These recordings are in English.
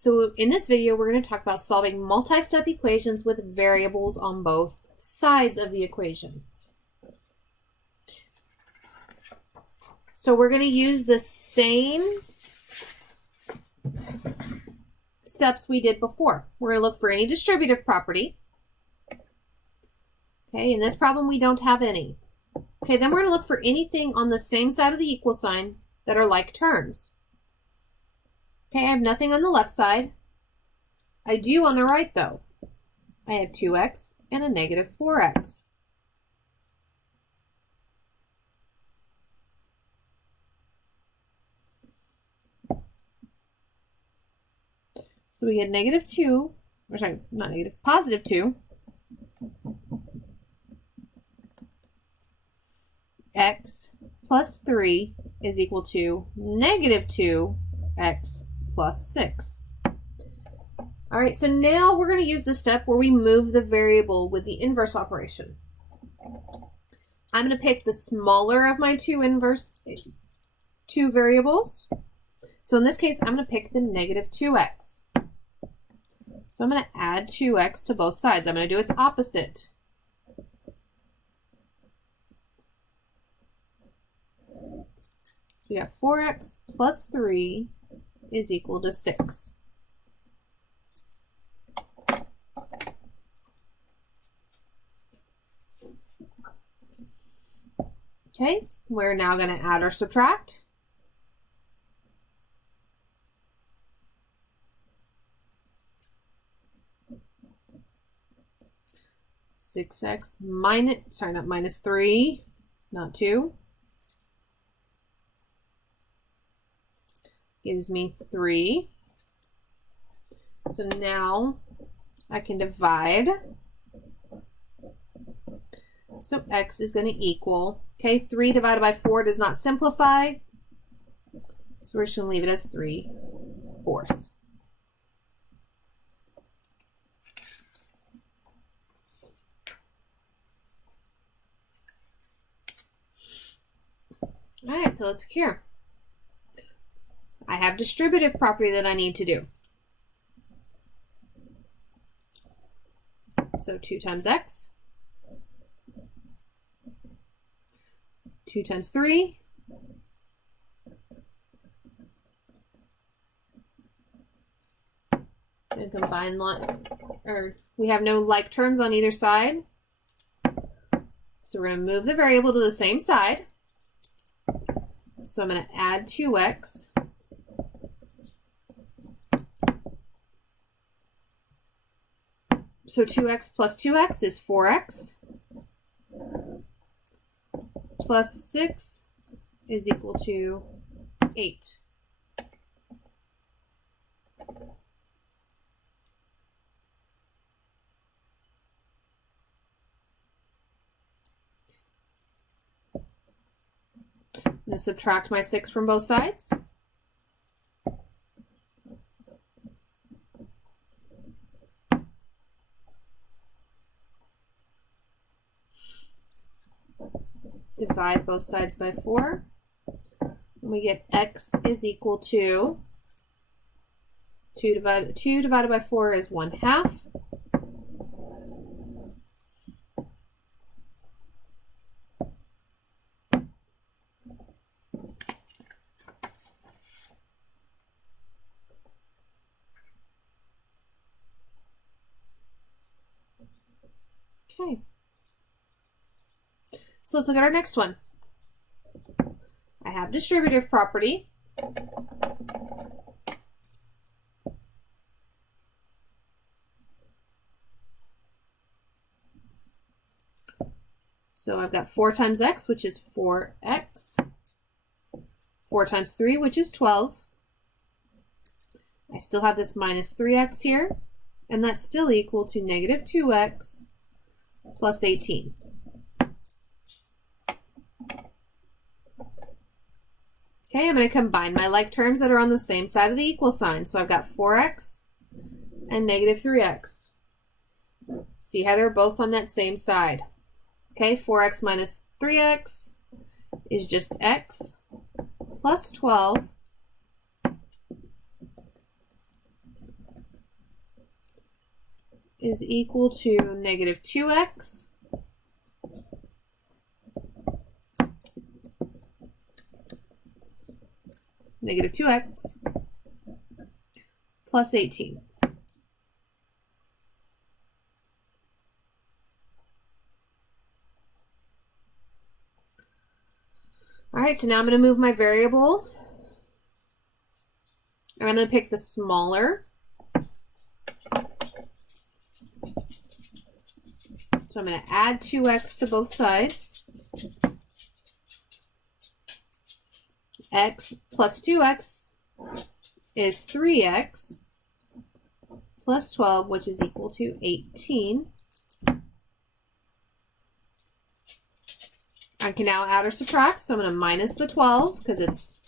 So in this video, we're going to talk about solving multi-step equations with variables on both sides of the equation. So we're going to use the same steps we did before. We're going to look for any distributive property. Okay, in this problem, we don't have any. Okay, then we're going to look for anything on the same side of the equal sign that are like terms. Okay, I have nothing on the left side. I do on the right, though. I have 2x and a negative 4x. So we get negative 2, or sorry, not negative, positive 2. X plus 3 is equal to negative 2x plus 6. All right, so now we're going to use the step where we move the variable with the inverse operation. I'm going to pick the smaller of my two variables. So in this case, I'm going to pick the negative 2x. So I'm going to add 2x to both sides. I'm going to do its opposite. So we got 4x plus 3 is equal to 6. Okay, we're now going to add or subtract. X minus, sorry, not minus 3, not 2. Gives me 3. So now I can divide. So x is going to equal, okay, 3 divided by 4 does not simplify. So we're just going to leave it as 3/4. All right, so let's look here. I have distributive property that I need to do. So 2 times x, 2 times 3, and combine we have no like terms on either side. So we're going to move the variable to the same side. So I'm going to add 2x. So 2x plus 2x is 4x. Plus 6 is equal to 8. I'm going to subtract my 6 from both sides. Divide both sides by 4. And we get x is equal to 2 divided by 4 is 1/2. Okay. So let's look at our next one. I have distributive property. So I've got 4 times x, which is 4x. 4 times 3, which is 12. I still have this minus 3x here, and that's still equal to negative 2x plus 18. Okay, I'm going to combine my like terms that are on the same side of the equal sign. So I've got 4x and negative 3x. See how they're both on that same side. Okay, 4x minus 3x is just x plus 12 is equal to negative 2x negative 2x plus 18. All right, so now I'm going to move my variable. I'm going to pick the smaller. So I'm going to add 2x to both sides. X plus 2x is 3x plus 12, which is equal to 18. I can now add or subtract, so I'm going to minus the 12 because it's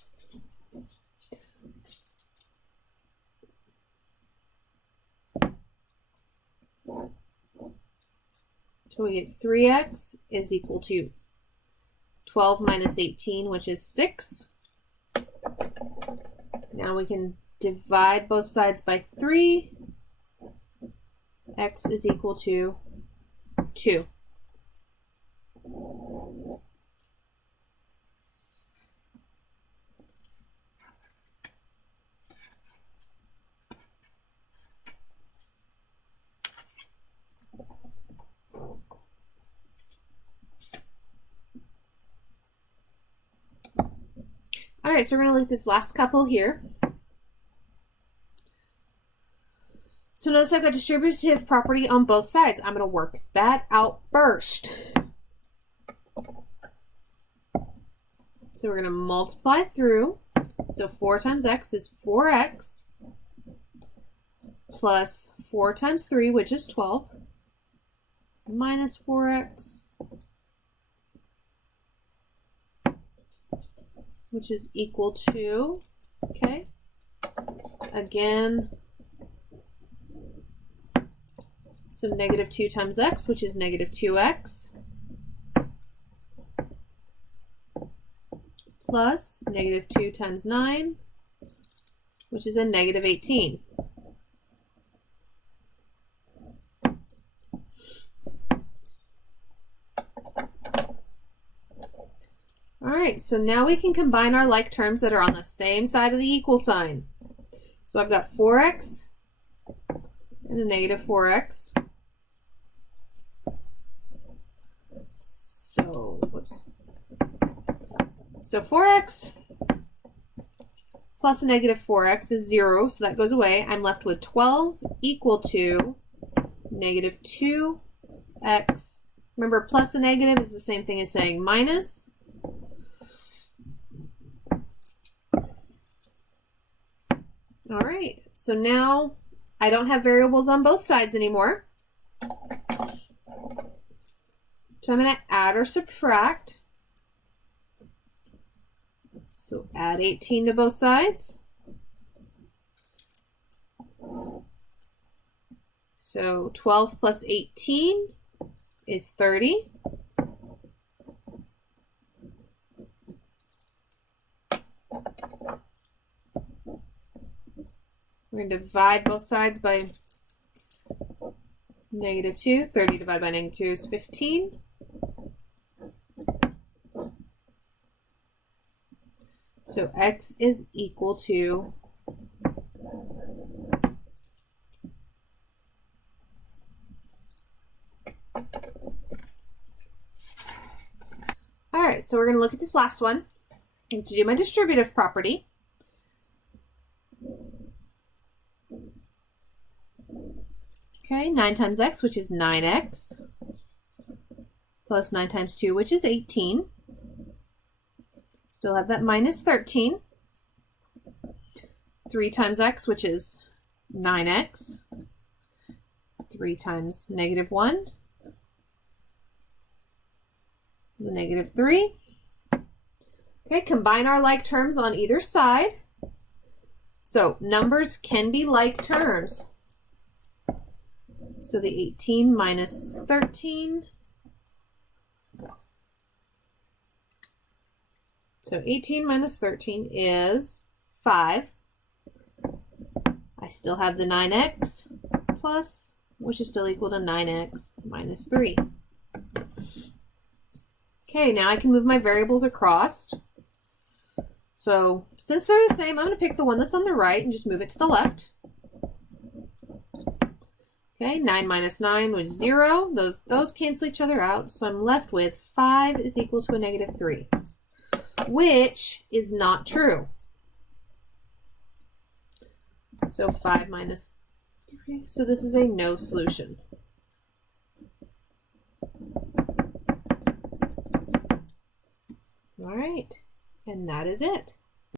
so we get 3x is equal to 12 minus 18, which is 6. Now we can divide both sides by 3. X is equal to 2. All right, so we're going to look at this last couple here. So notice I've got distributive property on both sides. I'm going to work that out first. So we're going to multiply through. So 4 times x is 4x plus 4 times 3, which is 12, minus 4x, which is equal to, okay, again, so negative 2 times x, which is negative 2x, plus negative 2 times 9, which is a negative 18. All right, so now we can combine our like terms that are on the same side of the equal sign. So I've got 4x and a negative 4x. So, whoops. So 4x plus a negative 4x is 0, so that goes away. I'm left with 12 equal to negative 2x. Remember, plus a negative is the same thing as saying minus. All right, so now I don't have variables on both sides anymore. So I'm going to add or subtract. So add 18 to both sides. So 12 plus 18 is 30. We're going to divide both sides by negative 2. 30 divided by negative 2 is 15. So x is equal to all right, so we're going to look at this last one. I have to do my distributive property. Okay, 9 times x, which is 9x, plus 9 times 2, which is 18. Still have that minus 13. 3 times x, which is 9x. 3 times negative 1 is a negative 3. Okay, combine our like terms on either side. So numbers can be like terms. So the 18 minus 13. So 18 minus 13 is 5. I still have the 9x plus which is still equal to 9x minus 3. Okay, now I can move my variables across. So since they're the same, I'm going to pick the one that's on the right and just move it to the left. Okay, 9 minus 9 was 0. Those cancel each other out. So I'm left with 5 is equal to a negative 3, which is not true. So 5 minus 3. So this is a no solution. All right, and that is it.